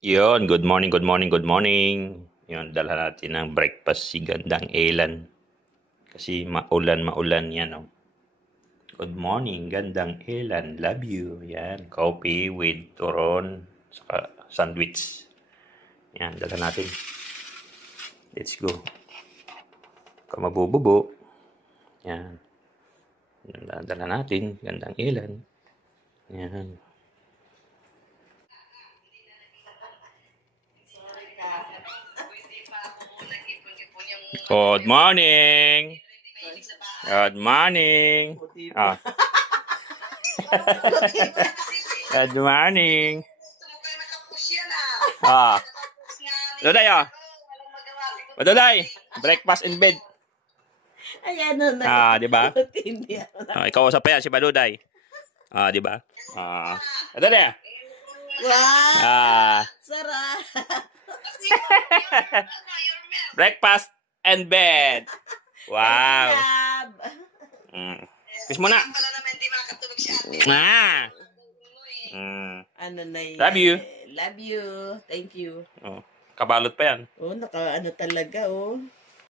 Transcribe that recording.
Yun, good morning, good morning, good morning. Yun, dala natin ng breakfast si Gandang Elan. Kasi maulan yan, oh. Good morning, Gandang Elan. Love you. Yan, coffee with turon, saka sandwich. Yan, dala natin. Let's go. Kamabububo. Yan. Dala natin, Gandang Elan. Yan. Good morning. Good morning. Ah. Good morning. Ah. Duday, ah. Duday, breakfast in bed. Ayan di ba? Ikaw usap pa yan, si Baduday. Di ba? Duday. Wow. Sarap. Breakfast and bed. Wow. Kiss mo na. Ano na yun? Love you. Love you. Thank you. Kabalot pa yan. Naka-ano talaga,